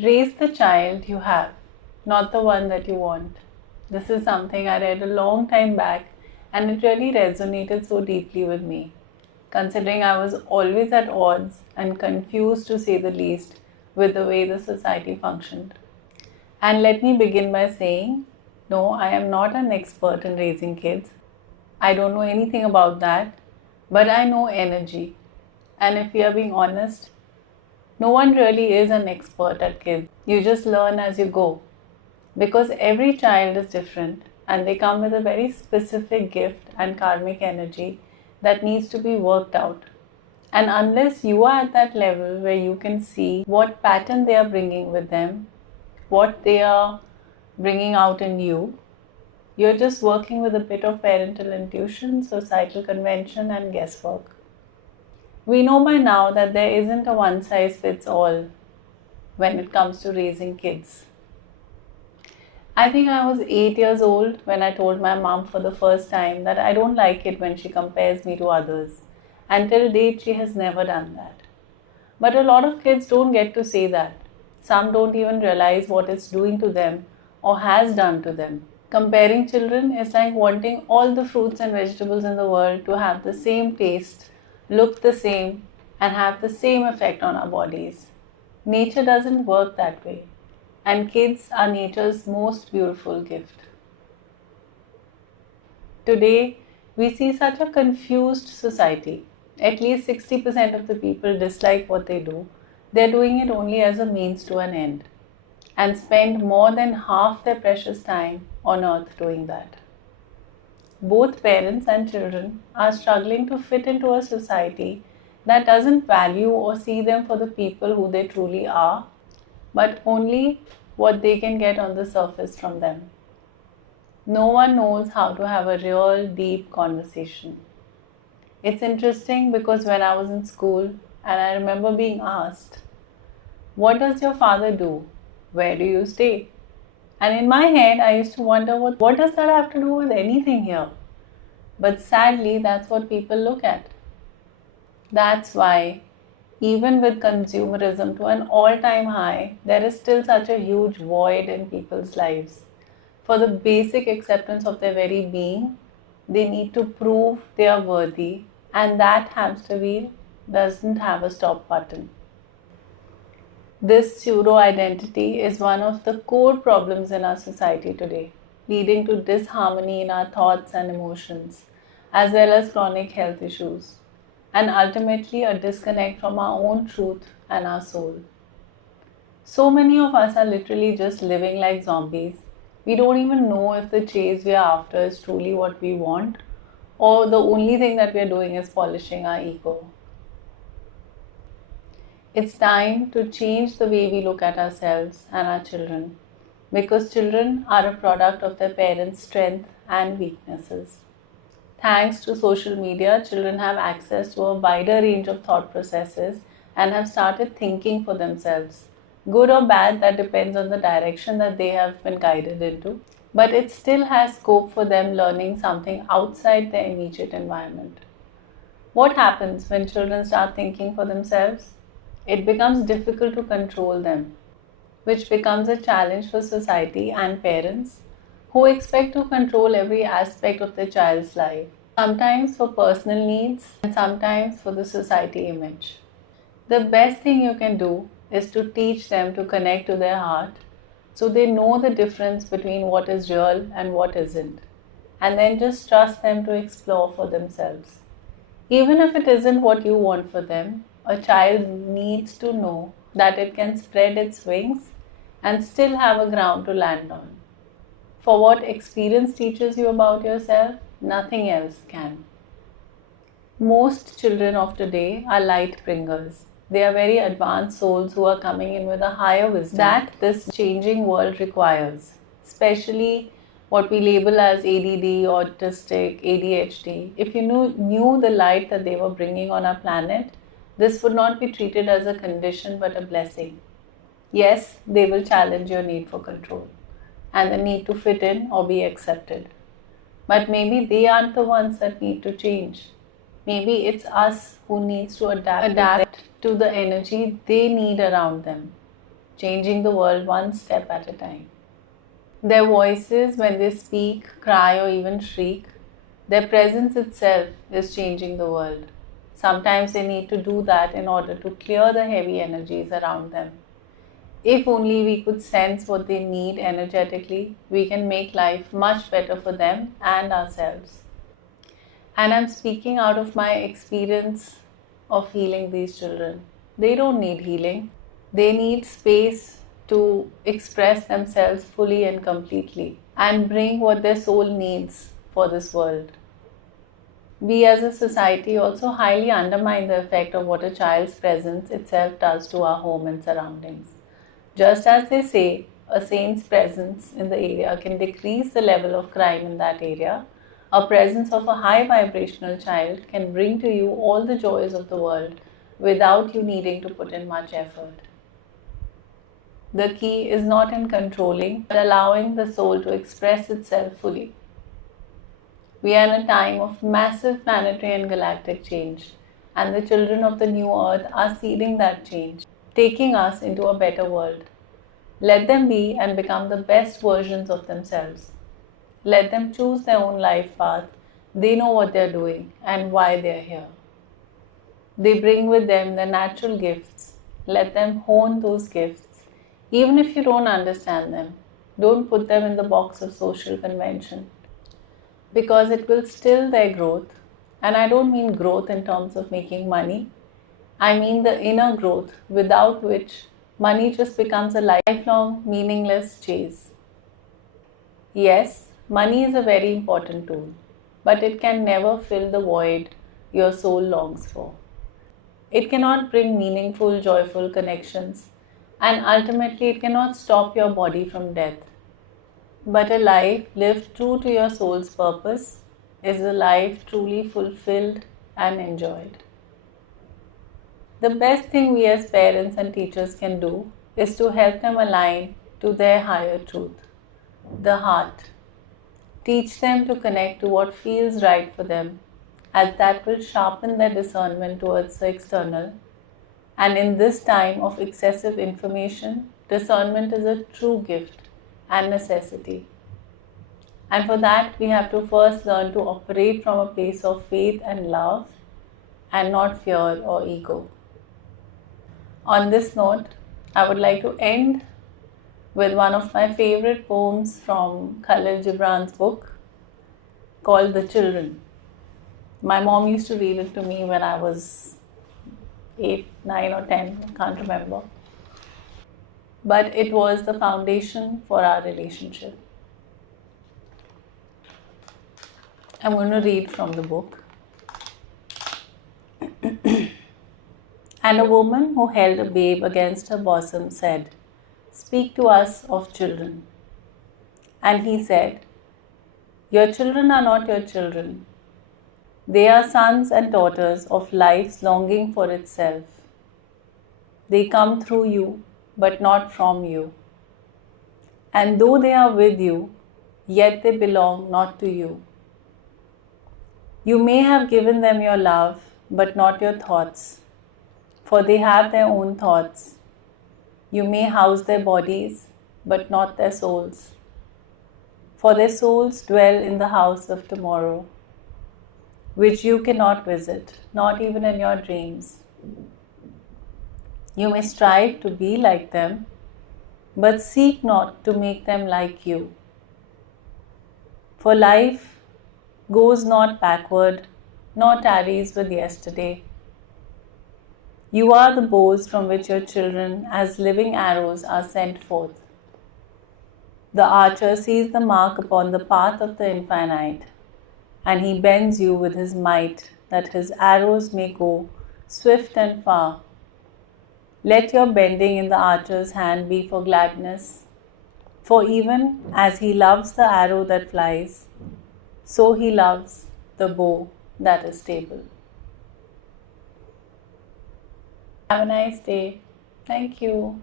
Raise the child you have, not the one that you want. This is something I read a long time back and it really resonated so deeply with me, considering I was always at odds and confused to say the least with the way the society functioned. And let me begin by saying, no, I am not an expert in raising kids. I don't know anything about that, but I know energy. And if we are being honest, no one really is an expert at kids. You just learn as you go because every child is different and they come with a very specific gift and karmic energy that needs to be worked out. And unless you are at that level where you can see what pattern they are bringing with them, what they are bringing out in you, you're just working with a bit of parental intuition, societal convention, and guesswork. We know by now that there isn't a one size fits all when it comes to raising kids. I think I was 8 years old when I told my mom for the first time that I don't like it when she compares me to others. Until date, she has never done that. But a lot of kids don't get to say that. Some don't even realize what it's doing to them or has done to them. Comparing children is like wanting all the fruits and vegetables in the world to have the same taste, look the same, and have the same effect on our bodies. Nature doesn't work that way, and kids are nature's most beautiful gift. Today, we see such a confused society. At least 60% of the people dislike what they do. They're doing it only as a means to an end and spend more than half their precious time on earth doing that. Both parents and children are struggling to fit into a society that doesn't value or see them for the people who they truly are, but only what they can get on the surface from them. No one knows how to have a real deep conversation. It's interesting because when I was in school and I remember being asked, "What does your father do? Where do you stay?" And in my head, I used to wonder, what does that have to do with anything here? But sadly, that's what people look at. That's why, even with consumerism to an all time high, there is still such a huge void in people's lives. For the basic acceptance of their very being, they need to prove they are worthy, and that hamster wheel doesn't have a stop button. This pseudo identity is one of the core problems in our society today, leading to disharmony in our thoughts and emotions, as well as chronic health issues, and ultimately a disconnect from our own truth and our soul. So many of us are literally just living like zombies. We don't even know if the chase we are after is truly what we want, or the only thing that we are doing is polishing our ego. It's time to change the way we look at ourselves and our children, because children are a product of their parents' strength and weaknesses. Thanks to social media, children have access to a wider range of thought processes and have started thinking for themselves. Good or bad, that depends on the direction that they have been guided into, but it still has scope for them learning something outside their immediate environment. What happens when children start thinking for themselves? It becomes difficult to control them, which becomes a challenge for society and parents who expect to control every aspect of their child's life, sometimes for personal needs and sometimes for the society image. The best thing you can do is to teach them to connect to their heart so they know the difference between what is real and what isn't, and then just trust them to explore for themselves. Even if it isn't what you want for them, a child needs to know that it can spread its wings and still have a ground to land on. For what experience teaches you about yourself, nothing else can. Most children of today are light bringers. They are very advanced souls who are coming in with a higher wisdom that this changing world requires, especially what we label as ADD, autistic, ADHD. If you knew the light that they were bringing on our planet, this would not be treated as a condition but a blessing. Yes, they will challenge your need for control and the need to fit in or be accepted. But maybe they aren't the ones that need to change. Maybe it's us who needs to adapt to the energy they need around them. changing the world one step at a time. Their voices, when they speak, cry, or even shriek, their presence itself is changing the world. Sometimes they need to do that in order to clear the heavy energies around them. If only we could sense what they need energetically, we can make life much better for them and ourselves. And I'm speaking out of my experience of healing these children. They don't need healing, they need space to express themselves fully and completely and bring what their soul needs for this world. We as a society also highly undermine the effect of what a child's presence itself does to our home and surroundings. Just as they say, a saint's presence in the area can decrease the level of crime in that area, a presence of a high vibrational child can bring to you all the joys of the world without you needing to put in much effort. The key is not in controlling, but allowing the soul to express itself fully. We are in a time of massive planetary and galactic change, and the children of the new earth are seeding that change, taking us into a better world. Let them be and become the best versions of themselves. Let them choose their own life path. They know what they are doing and why they are here. They bring with them their natural gifts. Let them hone those gifts. Even if you don't understand them, don't put them in the box of social convention, because it will still their growth. And I don't mean growth in terms of making money. I mean the inner growth, without which money just becomes a lifelong, meaningless chase. Yes, money is a very important tool, but it can never fill the void your soul longs for. It cannot bring meaningful, joyful connections, and ultimately it cannot stop your body from death. But a life lived true to your soul's purpose is a life truly fulfilled and enjoyed. The best thing we as parents and teachers can do is to help them align to their higher truth, the heart. Teach them to connect to what feels right for them, as that will sharpen their discernment towards the external. And in this time of excessive information, discernment is a true gift and necessity. And for that, we have to first learn to operate from a place of faith and love and not fear or ego. On this note, I would like to end with one of my favorite poems from Khalil Gibran's book called The Children. My mom used to read it to me when I was 8, 9 or 10, I can't remember. But it was the foundation for our relationship. I'm going to read from the book. And a woman who held a babe against her bosom said, "Speak to us of children." And he said, "Your children are not your children. They are sons and daughters of life's longing for itself. They come through you, but not from you. And though they are with you, yet they belong not to you. You may have given them your love, but not your thoughts, for they have their own thoughts. You may house their bodies, but not their souls, for their souls dwell in the house of tomorrow, which you cannot visit, not even in your dreams. You may strive to be like them, but seek not to make them like you. For life goes not backward, nor tarries with yesterday. You are the bows from which your children, as living arrows, are sent forth. The archer sees the mark upon the path of the infinite, and he bends you with his might, that his arrows may go swift and far. Let your bending in the archer's hand be for gladness, for even as he loves the arrow that flies, so he loves the bow that is stable. Have a nice day. Thank you.